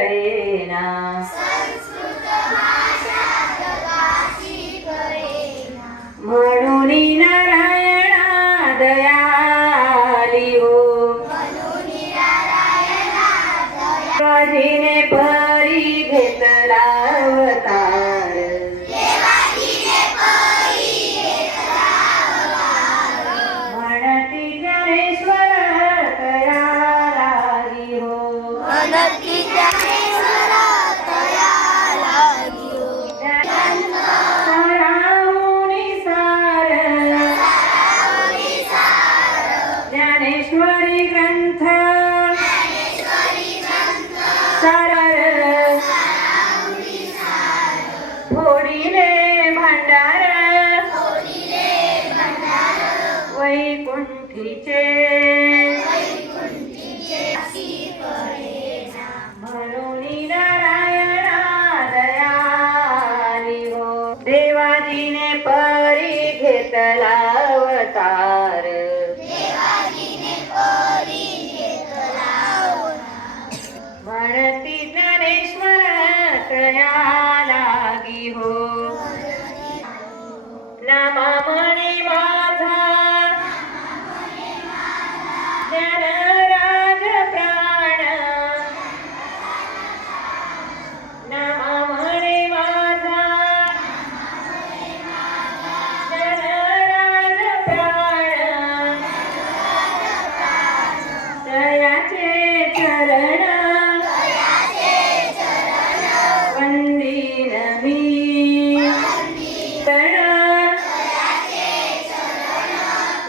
कळेना म्हणून नारायणा दयाली हो देवाजीने परी घेतला अवतार म्हणती ज्ञानेश्वर तया लागी हो ज्ञानेश्वरी ग्रंथ सार फोडिले भांडार वैकुंठीचे म्हणून नारायणा दयाली हो देवाजीने परी घेतला अवतार म्हणती ज्ञानेश्वर तया लागी हो नामा म्हणे माझा ज्ञानराज प्राण नामा म्हणे माझा ज्ञानराज प्राण तयाचे चरण वंदीन मी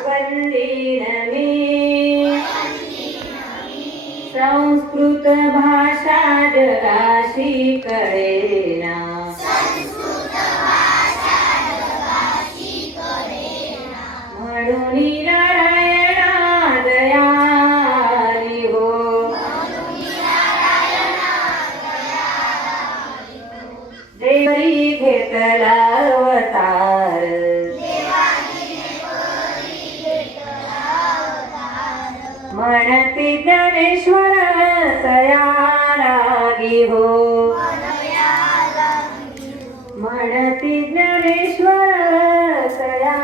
वंदीन मी संस्कृत भाषा जगाशी कळेना म्हणून नारायणा दयाली हो देवी घेतला अवतार म्हणती ज्ञानेश्वर तया लागी हो म्हणती ज्ञानेश्वर तया